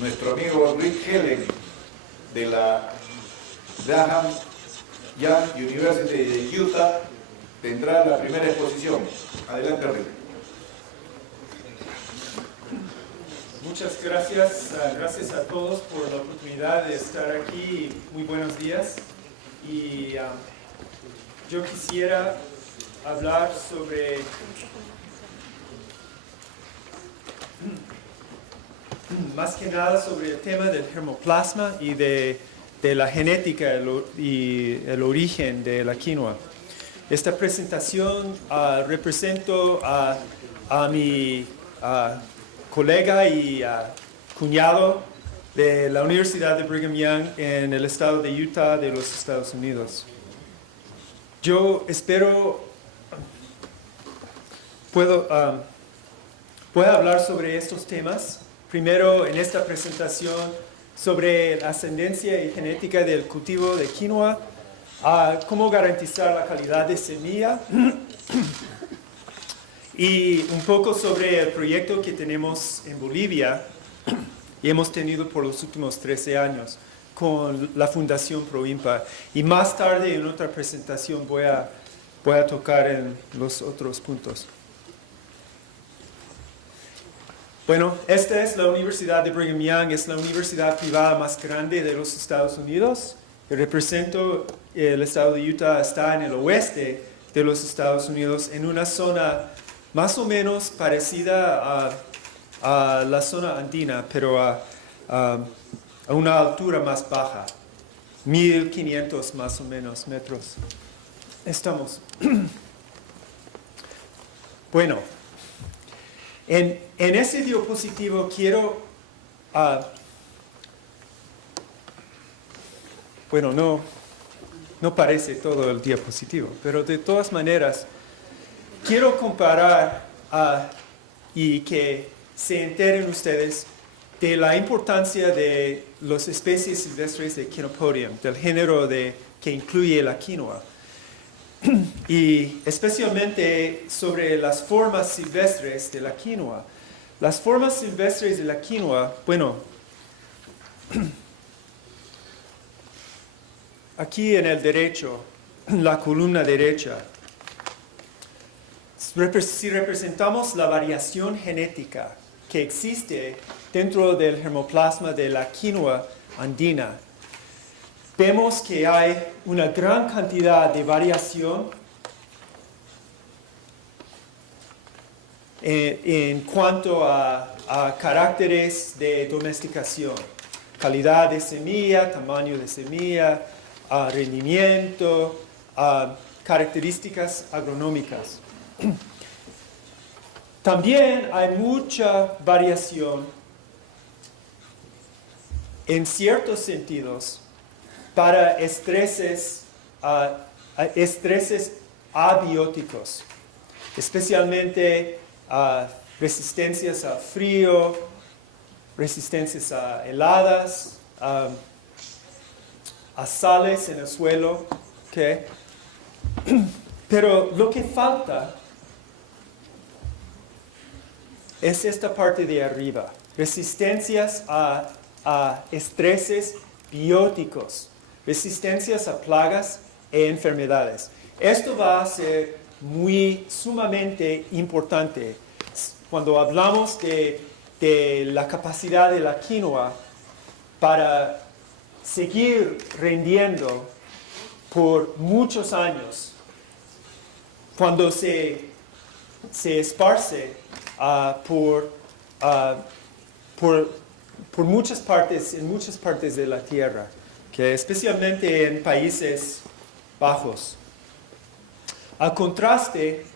nuestro amigo Rick Helen de la Brigham Young University de Utah tendrá la primera exposición. Adelante, Rick. Muchas gracias, gracias a todos por la oportunidad de estar aquí. Muy buenos días. Y yo quisiera hablar sobre más que nada sobre el tema del germoplasma y de la genética y el origen de la quinoa. Esta presentación represento a mi colega y cuñado de la Universidad de Brigham Young en el estado de Utah de los Estados Unidos. Yo espero pueda hablar sobre estos temas. Primero, en esta presentación, sobre la ascendencia y genética del cultivo de quinoa, cómo garantizar la calidad de semilla y un poco sobre el proyecto que tenemos en Bolivia y hemos tenido por los últimos 13 años con la Fundación ProIMPA. Y más tarde, en otra presentación, voy a tocar en los otros puntos. Bueno, esta es la Universidad de Brigham Young, es la universidad privada más grande de los Estados Unidos. Yo represento el estado de Utah, está en el oeste de los Estados Unidos, en una zona más o menos parecida a la zona andina, pero a una altura más baja, 1500 más o menos metros. Estamos. Bueno. En ese diapositivo quiero, bueno, no parece todo el diapositivo, pero de todas maneras, quiero comparar y que se enteren ustedes de la importancia de las especies silvestres de Chenopodium, del género que incluye la quinoa. Y especialmente sobre las formas silvestres de la quinoa. Las formas silvestres de la quinoa, bueno, aquí en el derecho, la columna derecha, si representamos la variación genética que existe dentro del germoplasma de la quinoa andina, vemos que hay una gran cantidad de variación en cuanto a caracteres de domesticación, calidad de semilla, tamaño de semilla, rendimiento, características agronómicas. También hay mucha variación en ciertos sentidos para estreses abióticos, especialmente resistencias a frío, resistencias a heladas, a sales en el suelo. ¿Okay? Pero lo que falta es esta parte de arriba, resistencias a estreses bióticos, resistencias a plagas e enfermedades. Esto va a ser sumamente importante cuando hablamos de la capacidad de la quinoa para seguir rindiendo por muchos años. Cuando se esparce por muchas partes, en muchas partes de la tierra, que especialmente en Países Bajos. Al contraste,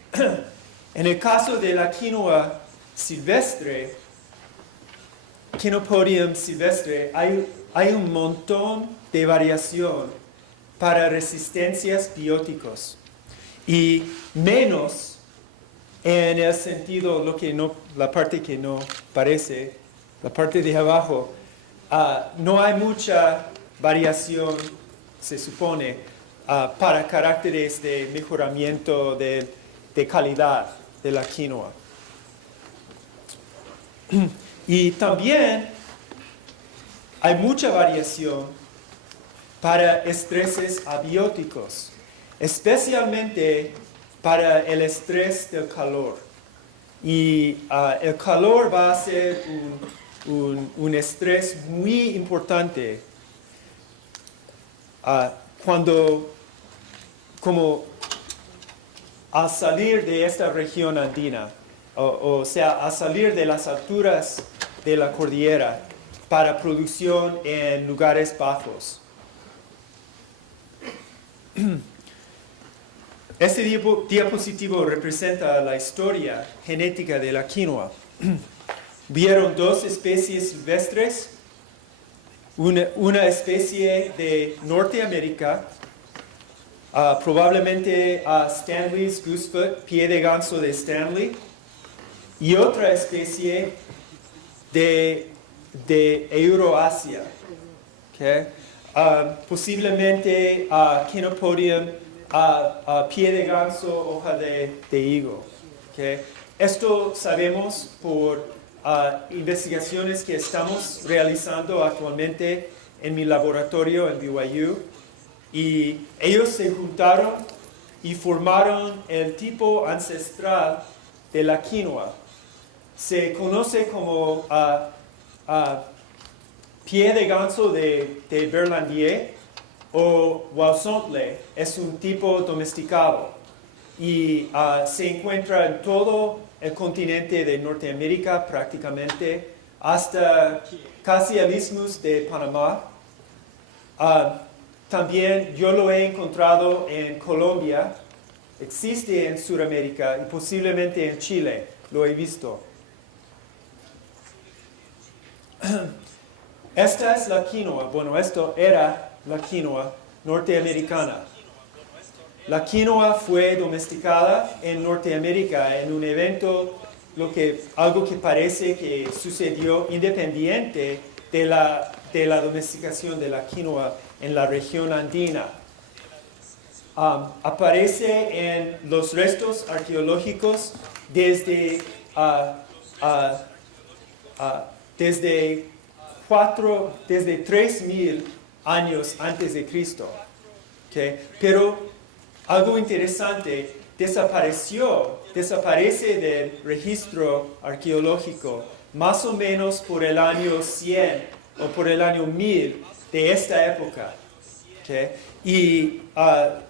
en el caso de la quinoa silvestre, Chenopodium silvestre, hay un montón de variación para resistencias bióticos y menos en el sentido, la parte que no parece, la parte de abajo, no hay mucha variación, se supone, para caracteres de mejoramiento de calidad de la quinoa. Y también hay mucha variación para estreses abióticos, especialmente para el estrés del calor. Y el calor va a ser un estrés muy importante cuando, como al salir de esta región andina, o sea, al salir de las alturas de la cordillera para producción en lugares bajos. Este diapositivo representa la historia genética de la quinoa. Vieron dos especies silvestres, una especie de Norteamérica, probablemente Stanley's goosefoot, pie de ganso de Stanley, y otra especie de Euroasia, okay? Posiblemente Chenopodium, pie de ganso, hoja de higo. Okay? Esto sabemos por investigaciones que estamos realizando actualmente en mi laboratorio en BYU, y ellos se juntaron y formaron el tipo ancestral de la quinoa. Se conoce como pie de ganso de Berlandier o Walsontle. Es un tipo domesticado y se encuentra en todo el continente de Norteamérica prácticamente hasta casi el Isthmus de Panamá. También yo lo he encontrado en Colombia, existe en Sudamérica y posiblemente en Chile, lo he visto. Esta es la quinoa, bueno, esto era la quinoa norteamericana. La quinoa fue domesticada en Norteamérica en un evento, algo que parece que sucedió independiente de la domesticación de la quinoa en la región andina. Aparece en los restos arqueológicos desde 3.000 años antes de Cristo. ¿Okay? Pero algo interesante, desaparece del registro arqueológico más o menos por el año 100 o por el año 1000 de esta época. ¿Okay? Y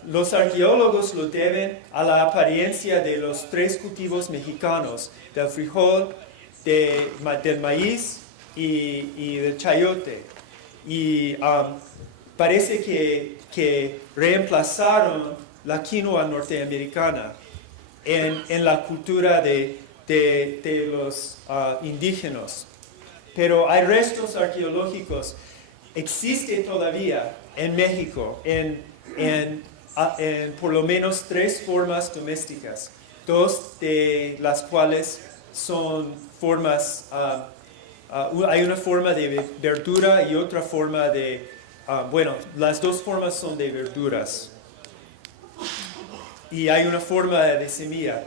los arqueólogos lo deben a la apariencia de los 3 cultivos mexicanos, del frijol, del maíz y del chayote. Y parece que reemplazaron la quinoa norteamericana en la cultura de los indígenas. Pero hay restos arqueológicos, existe todavía en México, en por lo menos 3 formas domésticas, 2 de las cuales son formas, hay una forma de verdura y otra forma de, las 2 formas son de verduras. Y hay una forma de semilla.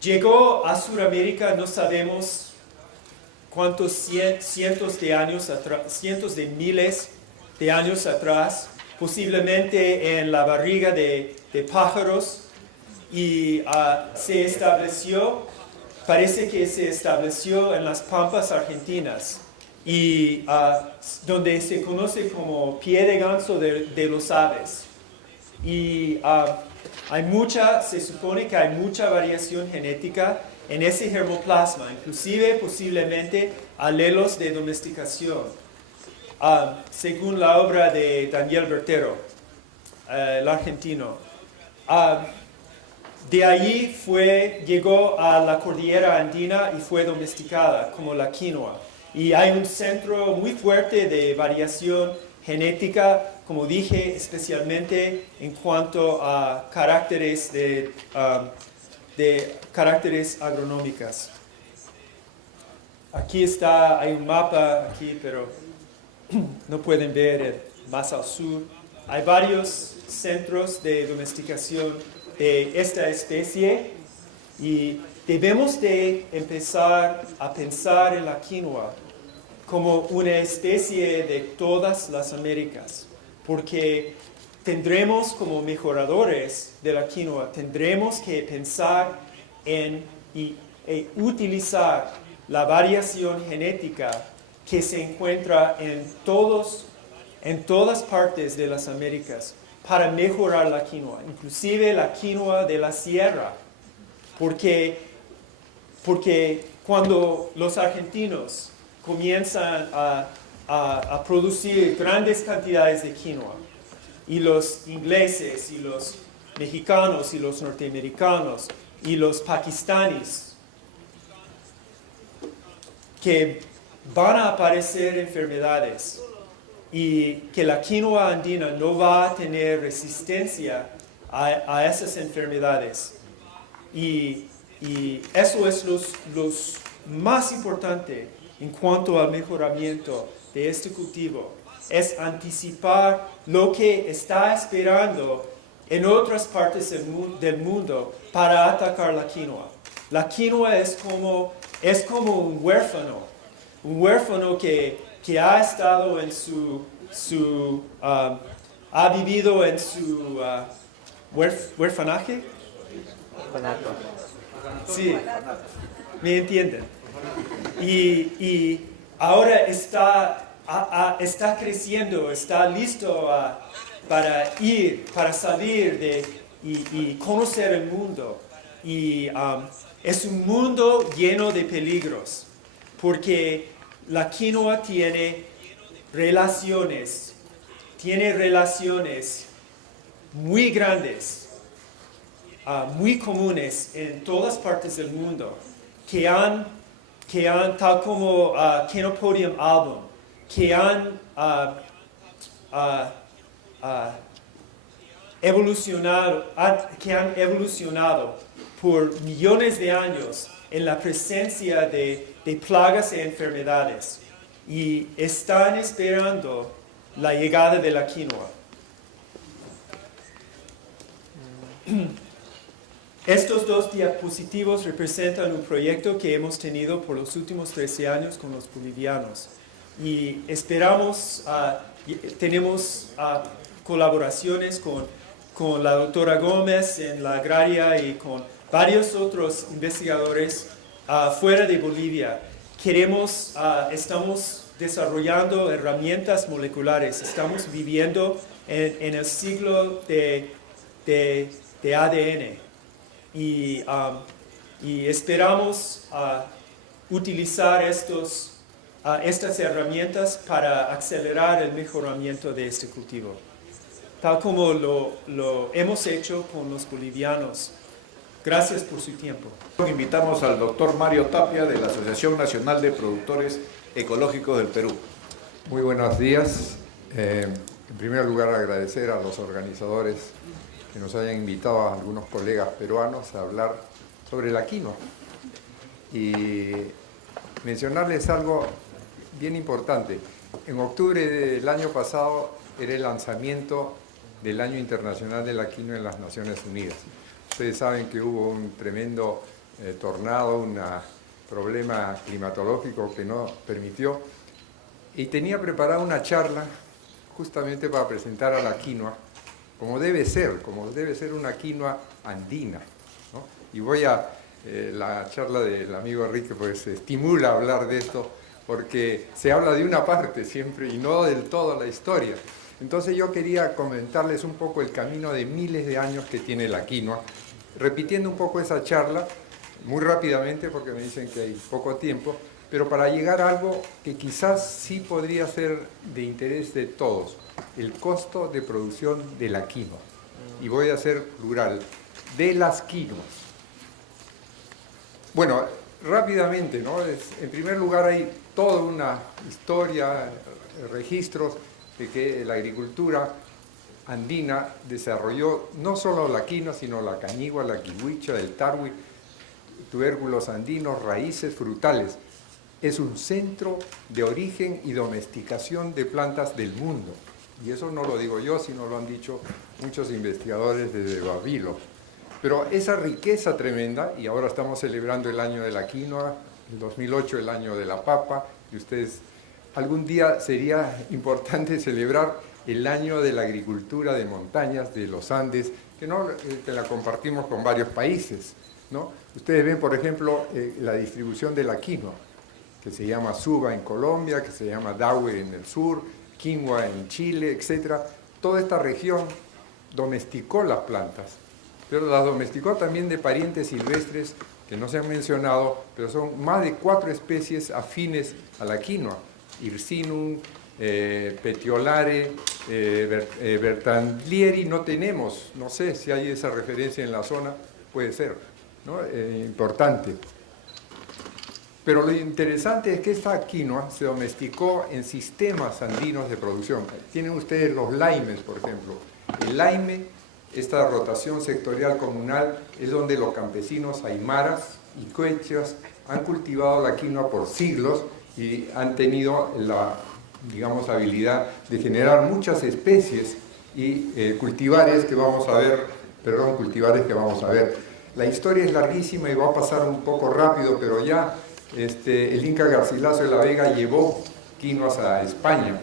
Llegó a Sudamérica, no sabemos cuántos cientos de miles de años atrás, posiblemente en la barriga de pájaros, y parece que se estableció en las pampas argentinas, y donde se conoce como pie de ganso de los aves. Y se supone que hay mucha variación genética en ese germoplasma, inclusive posiblemente alelos de domesticación, según la obra de Daniel Bertero, el argentino. De allí llegó a la cordillera andina y fue domesticada como la quinoa. Y hay un centro muy fuerte de variación genética, como dije, especialmente en cuanto a caracteres caracteres agronómicas. Aquí hay un mapa aquí, pero no pueden ver más al sur. Hay varios centros de domesticación de esta especie y debemos de empezar a pensar en la quinoa como una especie de todas las Américas, porque tendremos como mejoradores de la quinoa, tendremos que pensar en e utilizar la variación genética que se encuentra en todas partes de las Américas para mejorar la quinoa, inclusive la quinoa de la sierra, porque cuando los argentinos comienzan a producir grandes cantidades de quinoa, y los ingleses, y los mexicanos, y los norteamericanos, y los pakistaníes, que van a aparecer enfermedades, y que la quinoa andina no va a tener resistencia a esas enfermedades. Y eso es los más importante en cuanto al mejoramiento de este cultivo, es anticipar lo que está esperando en otras partes del mundo para atacar la quinoa. La quinoa es como un huérfano que ha estado en ha vivido en su huérfanaje. Sí, ¿me entienden? Y ahora está creciendo, está listo para salir y conocer el mundo. Y es un mundo lleno de peligros, porque la quinoa tiene relaciones muy grandes, muy comunes en todas partes del mundo, que han tal como Chenopodium album, que han evolucionado por millones de años en la presencia de plagas e enfermedades, y están esperando la llegada de la quinoa. Estos dos diapositivos representan un proyecto que hemos tenido por los últimos 13 años con los bolivianos, y tenemos colaboraciones con la doctora Gómez en la agraria y con varios otros investigadores fuera de Bolivia. Estamos desarrollando herramientas moleculares, estamos viviendo en el siglo de ADN, y esperamos utilizar estas herramientas para acelerar el mejoramiento de este cultivo, tal como lo hemos hecho con los bolivianos. Gracias por su tiempo. Invitamos al doctor Mario Tapia de la Asociación Nacional de Productores Ecológicos del Perú. Muy buenos días. En primer lugar, agradecer a los organizadores que nos hayan invitado a algunos colegas peruanos a hablar sobre la quinoa. Y mencionarles algo bien importante. En octubre del año pasado era el lanzamiento del Año Internacional de la Quinoa en las Naciones Unidas. Ustedes saben que hubo un tremendo tornado, un problema climatológico que no permitió. Y tenía preparada una charla justamente para presentar a la quinoa como debe ser una quinoa andina, ¿no? Y la charla del amigo Enrique pues estimula a hablar de esto, porque se habla de una parte siempre y no del todo la historia. Entonces yo quería comentarles un poco el camino de miles de años que tiene la quinoa, repitiendo un poco esa charla, muy rápidamente porque me dicen que hay poco tiempo, pero para llegar a algo que quizás sí podría ser de interés de todos, el costo de producción de la quinoa. Y voy a hacer plural, de las quinoas. Bueno, rápidamente, ¿no? En primer lugar hay toda una historia, registros de que la agricultura andina desarrolló no solo la quinoa, sino la cañigua, la kiwicha, el tarwi, tubérculos andinos, raíces, frutales. Es un centro de origen y domesticación de plantas del mundo. Y eso no lo digo yo, sino lo han dicho muchos investigadores desde Babilo. Pero esa riqueza tremenda, y ahora estamos celebrando el año de la quinoa, el 2008 el año de la papa, y ustedes algún día sería importante celebrar el año de la agricultura de montañas de los Andes, que la compartimos con varios países, ¿no? Ustedes ven, por ejemplo, la distribución de la quinoa, que se llama suba en Colombia, que se llama daue en el sur, quinoa en Chile, etc. Toda esta región domesticó las plantas, pero las domesticó también de parientes silvestres que no se han mencionado, pero son más de 4 especies afines a la quinoa: Hircinum, Petiolare, Bertanlieri. No tenemos, no sé si hay esa referencia en la zona, puede ser, ¿no? Importante. Pero lo interesante es que esta quinoa se domesticó en sistemas andinos de producción. Tienen ustedes los laimes, por ejemplo. El laime, esta rotación sectorial comunal, es donde los campesinos aymaras y quechuas han cultivado la quinoa por siglos y han tenido la, digamos, habilidad de generar muchas especies y cultivares que vamos a ver, La historia es larguísima y va a pasar un poco rápido, pero ya el Inca Garcilaso de la Vega llevó quinoas a España,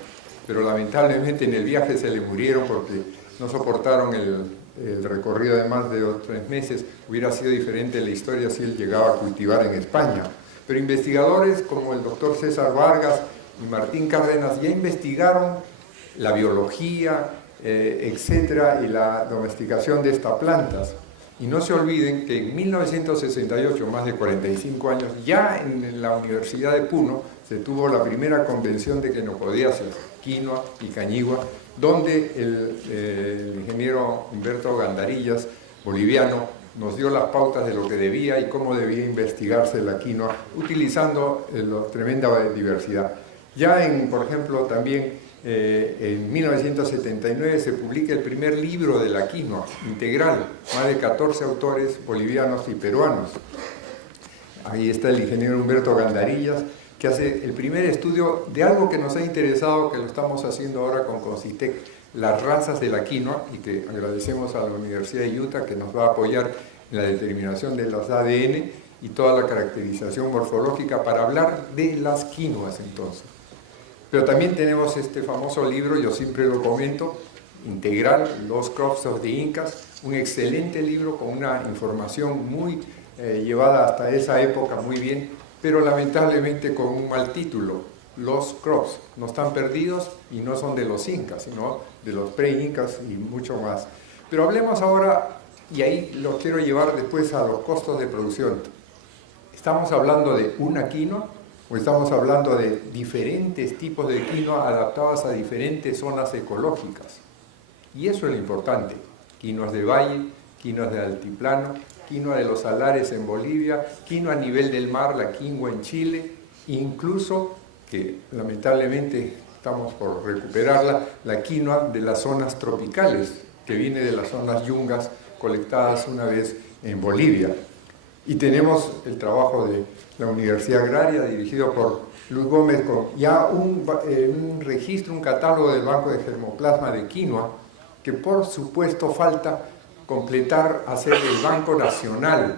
pero lamentablemente en el viaje se le murieron porque no soportaron el recorrido de más de 3 meses. Hubiera sido diferente la historia si él llegaba a cultivar en España. Pero investigadores como el doctor César Vargas y Martín Cárdenas ya investigaron la biología, etcétera, y la domesticación de estas plantas. Y no se olviden que en 1968, más de 45 años, ya en la Universidad de Puno se tuvo la primera convención de que no podía ser quinoa y cañigua, donde el ingeniero Humberto Gandarillas, boliviano, nos dio las pautas de lo que debía y cómo debía investigarse la quinoa, utilizando la tremenda diversidad. Ya por ejemplo, también en 1979 se publica el primer libro de la quinoa integral, más de 14 autores bolivianos y peruanos. Ahí está el ingeniero Humberto Gandarillas, que hace el primer estudio de algo que nos ha interesado, que lo estamos haciendo ahora con Concitec, las razas de la quinoa, y que agradecemos a la Universidad de Utah que nos va a apoyar en la determinación de los ADN y toda la caracterización morfológica para hablar de las quinoas entonces. Pero también tenemos este famoso libro, yo siempre lo comento, integral, Lost Crops of the Incas, un excelente libro con una información muy llevada hasta esa época muy bien, pero lamentablemente con un mal título, Lost Crops. No están perdidos y no son de los incas, sino de los pre-incas y mucho más. Pero hablemos ahora, y ahí lo quiero llevar después a los costos de producción. ¿Estamos hablando de una quinoa o estamos hablando de diferentes tipos de quinoa adaptadas a diferentes zonas ecológicas? Y eso es lo importante. Quinoas de valle, quinoas de altiplano, quinoa de los salares en Bolivia, quinoa a nivel del mar, la quinoa en Chile, incluso, que lamentablemente estamos por recuperarla, la quinoa de las zonas tropicales, que viene de las zonas yungas colectadas una vez en Bolivia. Y tenemos el trabajo de la Universidad Agraria, dirigido por Luz Gómez, con ya un registro, un catálogo del Banco de Germoplasma de quinoa, que por supuesto falta completar, hacer el Banco Nacional,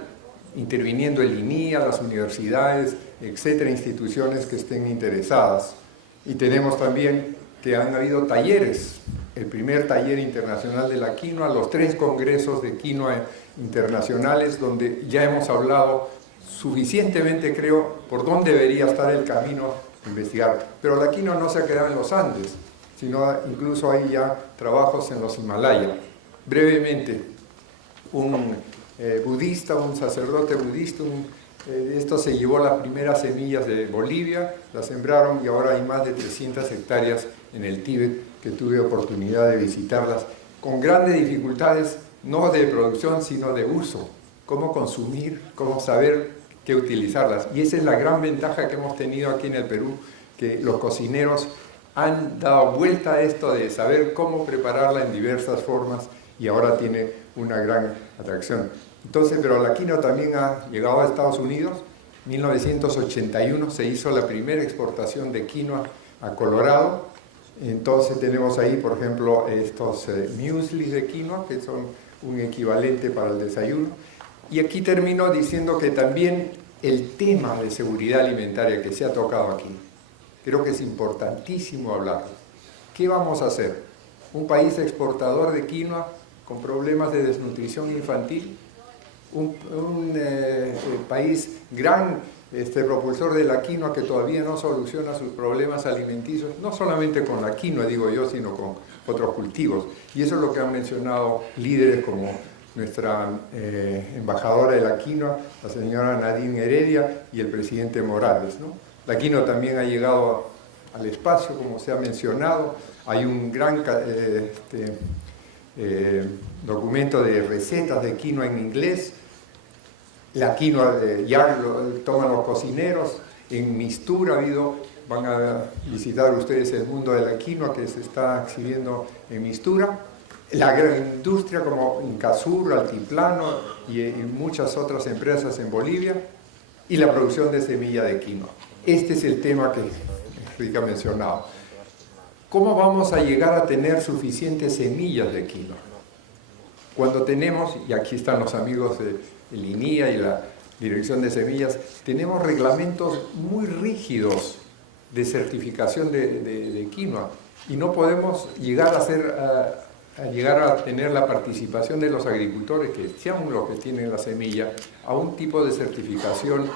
interviniendo el INIA, las universidades, etcétera, instituciones que estén interesadas. Y tenemos también que han habido talleres, el primer taller internacional de la quinoa, los 3 congresos de quinoa internacionales, donde ya hemos hablado suficientemente, creo, por dónde debería estar el camino a investigar. Pero la quinoa no se ha quedado en los Andes, sino incluso hay ya trabajos en los Himalayas. Brevemente, un budista, un sacerdote budista, esto se llevó las primeras semillas de Bolivia, las sembraron y ahora hay más de 300 hectáreas en el Tíbet, que tuve oportunidad de visitarlas, con grandes dificultades, no de producción, sino de uso. Cómo consumir, cómo saber qué utilizarlas. Y esa es la gran ventaja que hemos tenido aquí en el Perú, que los cocineros han dado vuelta a esto de saber cómo prepararla en diversas formas y ahora tiene una gran atracción. Entonces, pero la quinoa también ha llegado a Estados Unidos. En 1981 se hizo la primera exportación de quinoa a Colorado. Entonces tenemos ahí, por ejemplo, estos mueslis de quinoa, que son un equivalente para el desayuno. Y aquí termino diciendo que también el tema de seguridad alimentaria que se ha tocado aquí, creo que es importantísimo hablar. ¿Qué vamos a hacer? ¿Un país exportador de quinoa con problemas de desnutrición infantil? ¿Un país gran propulsor de la quinoa que todavía no soluciona sus problemas alimenticios? No solamente con la quinoa, digo yo, sino con otros cultivos. Y eso es lo que han mencionado líderes como nuestra embajadora de la quinoa, la señora Nadine Heredia, y el presidente Morales, ¿no? La quinoa también ha llegado al espacio, como se ha mencionado. Hay un gran documento de recetas de quinoa en inglés. La quinoa ya lo toman los cocineros. En Mistura van a visitar ustedes el mundo de la quinoa que se está exhibiendo en Mistura. La gran industria como Incasur, Altiplano y muchas otras empresas en Bolivia, y la producción de semilla de quinoa. Este es el tema que Enrique ha mencionado. ¿Cómo vamos a llegar a tener suficientes semillas de quinoa? Cuando tenemos, y aquí están los amigos de el INIA y la Dirección de Semillas, tenemos reglamentos muy rígidos de certificación de quinoa, y no podemos llegar a tener la participación de los agricultores, que sean los que tienen la semilla, a un tipo de certificación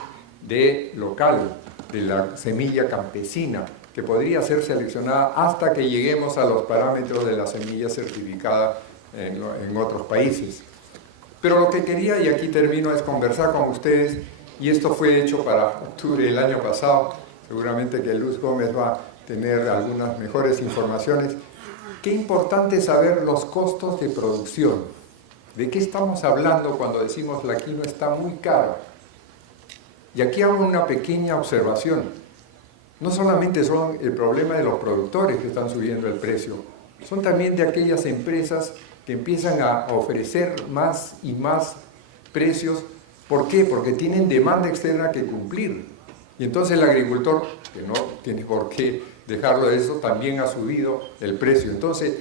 de local, de la semilla campesina, que podría ser seleccionada hasta que lleguemos a los parámetros de la semilla certificada en otros países. Pero lo que quería, y aquí termino, es conversar con ustedes, y esto fue hecho para octubre del año pasado, seguramente que Luz Gómez va a tener algunas mejores informaciones. Qué importante saber los costos de producción. ¿De qué estamos hablando cuando decimos la quinoa está muy cara? Y aquí hago una pequeña observación. No solamente son el problema de los productores que están subiendo el precio, son también de aquellas empresas que empiezan a ofrecer más y más precios. ¿Por qué? Porque tienen demanda externa que cumplir. Y entonces el agricultor, que no tiene por qué dejarlo de eso, también ha subido el precio. Entonces,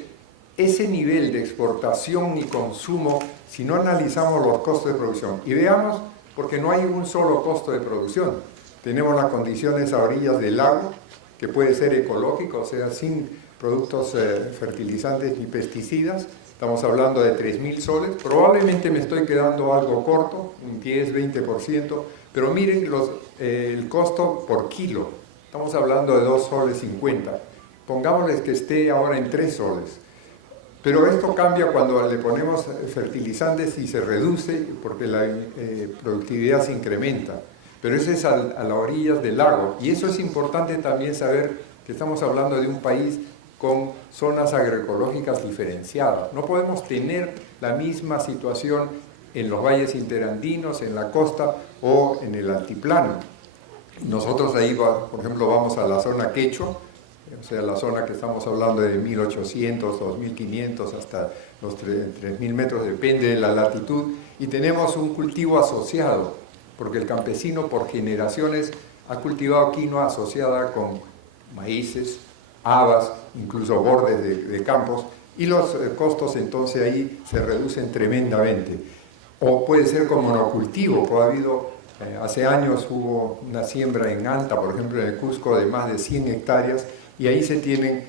ese nivel de exportación y consumo, si no analizamos los costos de producción, y veamos, porque no hay un solo costo de producción. Tenemos las condiciones a orillas del lago, que puede ser ecológico, o sea, sin productos fertilizantes ni pesticidas. Estamos hablando de 3.000 soles. Probablemente me estoy quedando algo corto, un 10-20%, pero miren el costo por kilo. Estamos hablando de 2 soles 50. Pongámosles que esté ahora en 3 soles. Pero esto cambia cuando le ponemos fertilizantes y se reduce porque la productividad se incrementa. Pero eso es a las orillas del lago. Y eso es importante también saber que estamos hablando de un país con zonas agroecológicas diferenciadas. No podemos tener la misma situación en los valles interandinos, en la costa o en el altiplano. Nosotros ahí, por ejemplo, vamos a la zona quechua, o sea, la zona que estamos hablando de 1.800, 2.500 hasta los 3.000 metros, depende de la latitud, y tenemos un cultivo asociado, porque el campesino por generaciones ha cultivado quinoa asociada con maíces, habas, incluso bordes de campos, y los costos entonces ahí se reducen tremendamente. O puede ser como monocultivo, pues ha habido, hace años hubo una siembra en Anta, por ejemplo en el Cusco, de más de 100 hectáreas, y ahí se tienen,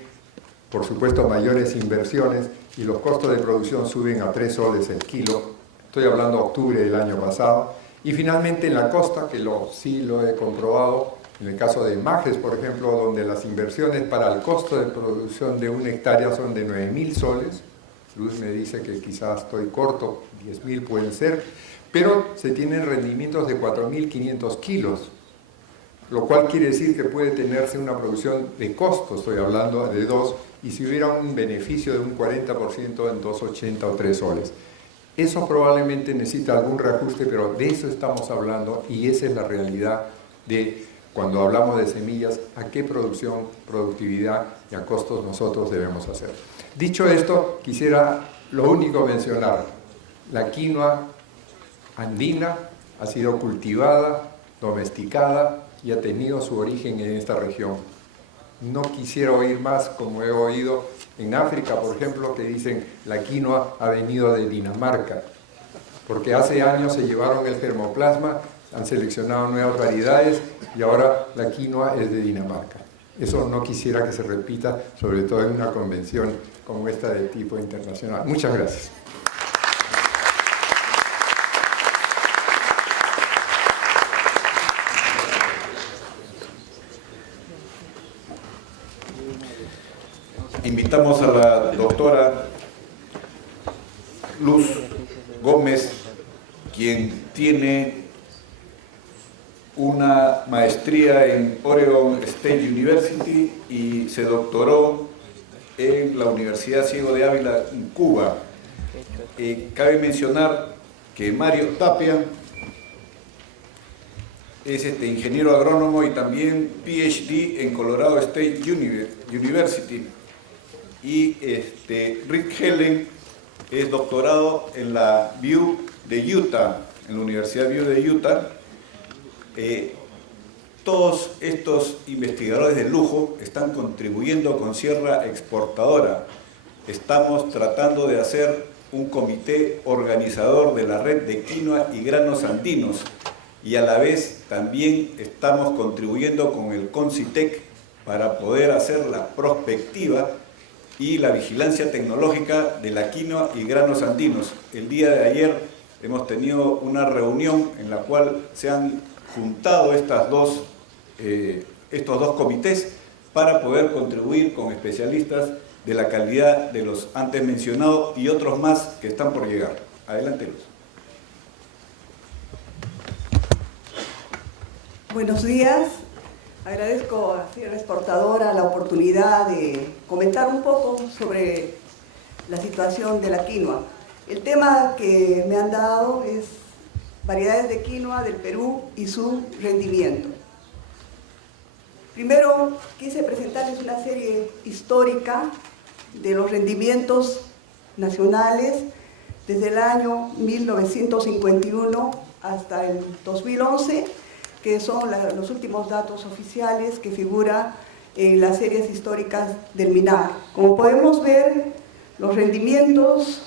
por supuesto, mayores inversiones, y los costos de producción suben a 3 soles el kilo. Estoy hablando de octubre del año pasado. Y finalmente en la costa, que sí lo he comprobado, en el caso de Majes, por ejemplo, donde las inversiones para el costo de producción de 1 hectárea son de 9.000 soles, Luz me dice que quizás estoy corto, 10.000 pueden ser, pero se tienen rendimientos de 4.500 kilos, lo cual quiere decir que puede tenerse una producción de costo, estoy hablando de 2, y si hubiera un beneficio de un 40% en 2,80 o 3 soles. Eso probablemente necesita algún reajuste, pero de eso estamos hablando, y esa es la realidad de cuando hablamos de semillas, a qué producción, productividad y a costos nosotros debemos hacer. Dicho esto, quisiera lo único mencionar, la quinoa andina ha sido cultivada, domesticada y ha tenido su origen en esta región. No quisiera oír más, como he oído en África, por ejemplo, que dicen la quinoa ha venido de Dinamarca, porque hace años se llevaron el germoplasma, han seleccionado nuevas variedades y ahora la quinoa es de Dinamarca. Eso no quisiera que se repita, sobre todo en una convención como esta de tipo internacional. Muchas gracias. Invitamos a la doctora Luz Gómez, quien tiene una maestría en Oregon State University y se doctoró en la Universidad Ciego de Ávila, en Cuba. Cabe mencionar que Mario Tapia es ingeniero agrónomo y también PhD en Colorado State University. Y Rick Helen es doctorado en la VU de Utah, en la Universidad VU de Utah. Todos estos investigadores de lujo están contribuyendo con Sierra Exportadora. Estamos tratando de hacer un comité organizador de la red de quinoa y granos andinos y a la vez también estamos contribuyendo con el CONCITEC para poder hacer la prospectiva y la vigilancia tecnológica de la quinoa y granos andinos. El día de ayer hemos tenido una reunión en la cual se han juntado estos dos comités para poder contribuir con especialistas de la calidad de los antes mencionados y otros más que están por llegar. Adelante, Luz. Buenos días. Agradezco a Sierra Exportadora la oportunidad de comentar un poco sobre la situación de la quinoa. El tema que me han dado es variedades de quinoa del Perú y su rendimiento. Primero quise presentarles una serie histórica de los rendimientos nacionales desde el año 1951 hasta el 2011, que son los últimos datos oficiales que figuran en las series históricas del MINAC. Como podemos ver, los rendimientos,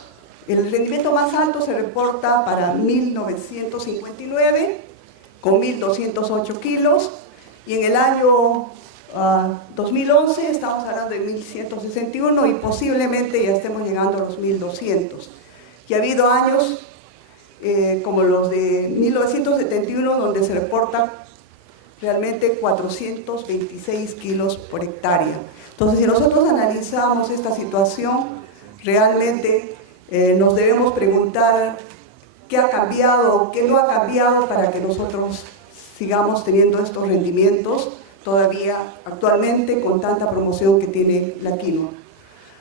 el rendimiento más alto se reporta para 1959, con 1.208 kilos, y en el año 2011 estamos hablando de 1.161 y posiblemente ya estemos llegando a los 1.200. Y ha habido años como los de 1971, donde se reporta realmente 426 kilos por hectárea. Entonces, si nosotros analizamos esta situación, realmente nos debemos preguntar qué ha cambiado, qué no ha cambiado para que nosotros sigamos teniendo estos rendimientos todavía actualmente con tanta promoción que tiene la quinoa.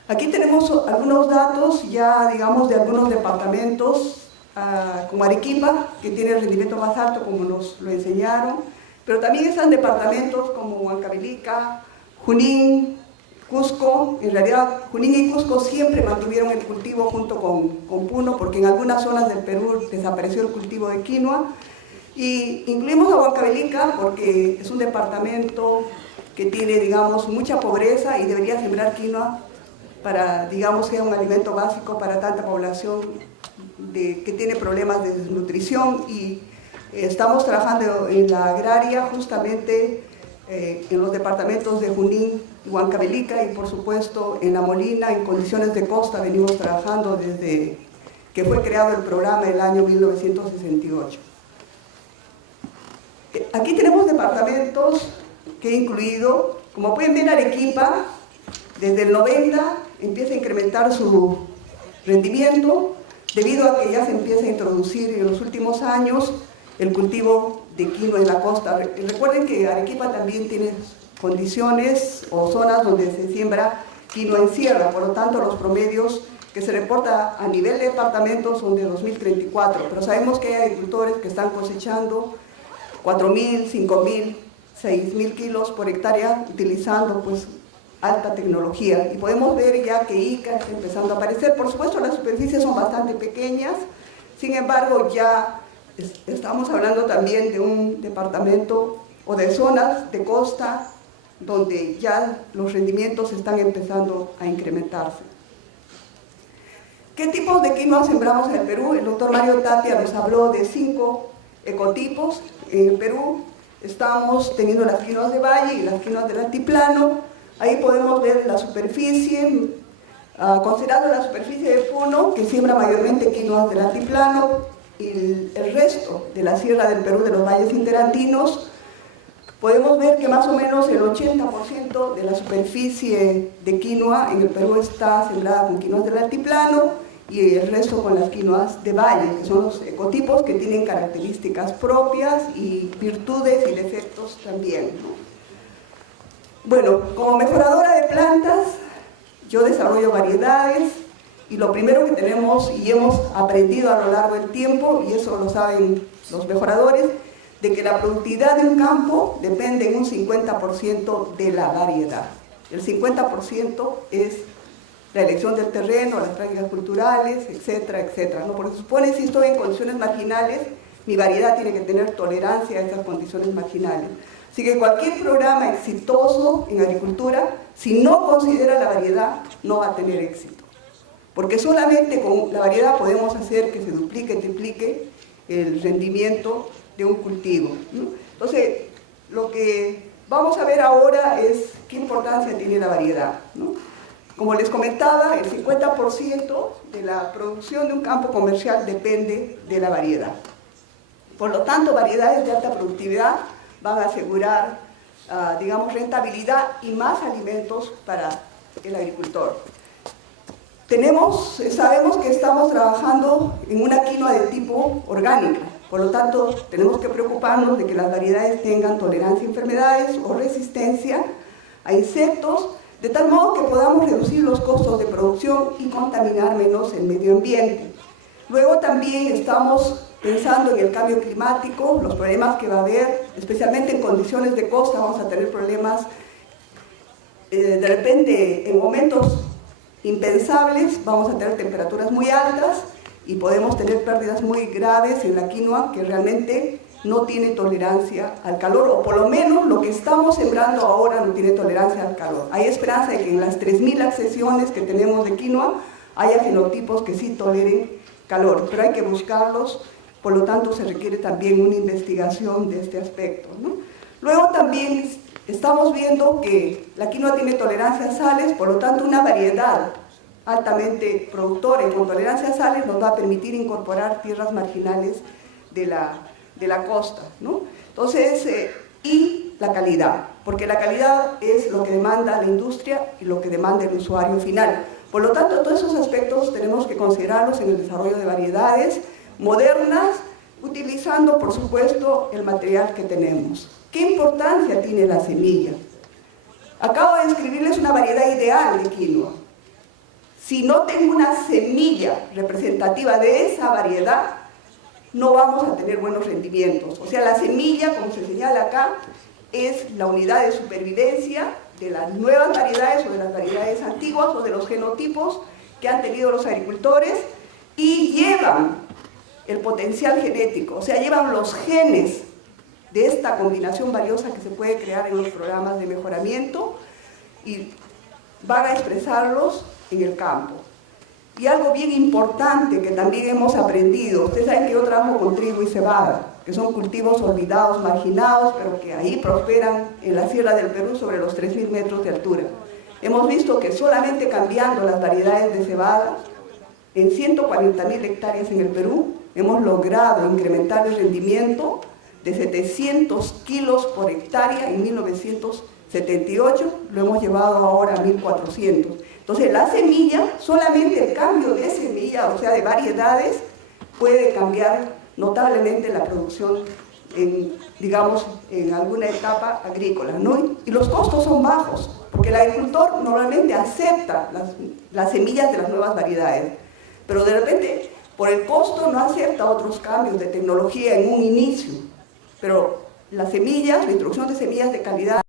Aquí tenemos algunos datos ya, digamos, de algunos departamentos, como Arequipa, que tiene el rendimiento más alto, como nos lo enseñaron, pero también están departamentos como Huancavelica, Junín, Cusco. En realidad, Junín y Cusco siempre mantuvieron el cultivo junto con Puno, porque en algunas zonas del Perú desapareció el cultivo de quinoa. Y incluimos a Huancavelica porque es un departamento que tiene, digamos, mucha pobreza y debería sembrar quinoa para, digamos, que sea un alimento básico para tanta población que tiene problemas de desnutrición. Y estamos trabajando en la agraria justamente en los departamentos de Junín y Huancavelica, y por supuesto en La Molina, en condiciones de costa, venimos trabajando desde que fue creado el programa en el año 1968. Aquí tenemos departamentos que he incluido. Como pueden ver, Arequipa desde el 90 empieza a incrementar su rendimiento debido a que ya se empieza a introducir en los últimos años el cultivo de quinoa en la costa. Recuerden que Arequipa también tiene condiciones o zonas donde se siembra quinoa en sierra, por lo tanto los promedios que se reporta a nivel de departamento son de 2034, pero sabemos que hay agricultores que están cosechando 4.000, 5.000, 6.000 kilos por hectárea utilizando pues alta tecnología, y podemos ver ya que Ica está empezando a aparecer. Por supuesto, las superficies son bastante pequeñas, sin embargo ya estamos hablando también de un departamento o de zonas de costa donde ya los rendimientos están empezando a incrementarse. ¿Qué tipos de quinoa sembramos en el Perú? El doctor Mario Tapia nos habló de 5 ecotipos en el Perú. estamos teniendo las quinoas de valle y las quinoas del altiplano. Ahí podemos ver la superficie, considerando la superficie de Puno, que siembra mayormente quinoas del altiplano, y el resto de la sierra del Perú, de los valles interandinos, podemos ver que más o menos el 80% de la superficie de quinoa en el Perú está sembrada con quinoas del altiplano y el resto con las quinoas de valle, que son los ecotipos que tienen características propias y virtudes y defectos también, ¿no? Bueno, como mejoradora de plantas, yo desarrollo variedades y lo primero que tenemos y hemos aprendido a lo largo del tiempo, y eso lo saben los mejoradores, de que la productividad de un campo depende en un 50% de la variedad. El 50% es la elección del terreno, las prácticas culturales, etcétera, etcétera, ¿no? Porque se supone, si estoy en condiciones marginales, mi variedad tiene que tener tolerancia a estas condiciones marginales. Así que cualquier programa exitoso en agricultura, si no considera la variedad, no va a tener éxito. Porque solamente con la variedad podemos hacer que se duplique, triplique el rendimiento de un cultivo, ¿no? Entonces, lo que vamos a ver ahora es qué importancia tiene la variedad, ¿no? Como les comentaba, el 50% de la producción de un campo comercial depende de la variedad. Por lo tanto, variedades de alta productividad van a asegurar, digamos, rentabilidad y más alimentos para el agricultor. Sabemos que estamos trabajando en una quinoa de tipo orgánica, por lo tanto, tenemos que preocuparnos de que las variedades tengan tolerancia a enfermedades o resistencia a insectos, de tal modo que podamos reducir los costos de producción y contaminar menos el medio ambiente. Luego también estamos pensando en el cambio climático, los problemas que va a haber, especialmente en condiciones de costa, vamos a tener problemas de repente en momentos impensables, vamos a tener temperaturas muy altas y podemos tener pérdidas muy graves en la quinoa que realmente no tiene tolerancia al calor, o por lo menos lo que estamos sembrando ahora no tiene tolerancia al calor. Hay esperanza de que en las 3.000 accesiones que tenemos de quinoa haya genotipos que sí toleren calor, pero hay que buscarlos. Por lo tanto, se requiere también una investigación de este aspecto, ¿no? Luego también estamos viendo que la quinoa tiene tolerancia a sales, por lo tanto, una variedad altamente productora y con tolerancia a sales nos va a permitir incorporar tierras marginales de la costa, ¿no? Entonces, y la calidad, porque la calidad es lo que demanda la industria y lo que demanda el usuario final. Por lo tanto, todos esos aspectos tenemos que considerarlos en el desarrollo de variedades modernas, utilizando, por supuesto, el material que tenemos. ¿Qué importancia tiene la semilla? Acabo de describirles una variedad ideal de quinoa. Si no tengo una semilla representativa de esa variedad, no vamos a tener buenos rendimientos. O sea, la semilla, como se señala acá, es la unidad de supervivencia de las nuevas variedades o de las variedades antiguas o de los genotipos que han tenido los agricultores y llevan el potencial genético, o sea, llevan los genes de esta combinación valiosa que se puede crear en los programas de mejoramiento y van a expresarlos en el campo. Y algo bien importante que también hemos aprendido, ustedes saben que yo trabajo con trigo y cebada, que son cultivos olvidados, marginados, pero que ahí prosperan en la sierra del Perú sobre los 3.000 metros de altura. Hemos visto que solamente cambiando las variedades de cebada, en 140.000 hectáreas en el Perú, hemos logrado incrementar el rendimiento de 700 kilos por hectárea en 1978, lo hemos llevado ahora a 1.400. Entonces la semilla, solamente el cambio de semilla, o sea de variedades, puede cambiar notablemente la producción digamos, en alguna etapa agrícola, ¿no? Y los costos son bajos, porque el agricultor normalmente acepta las semillas de las nuevas variedades, pero de repente por el costo no acepta otros cambios de tecnología en un inicio, pero las semillas, la introducción de semillas de calidad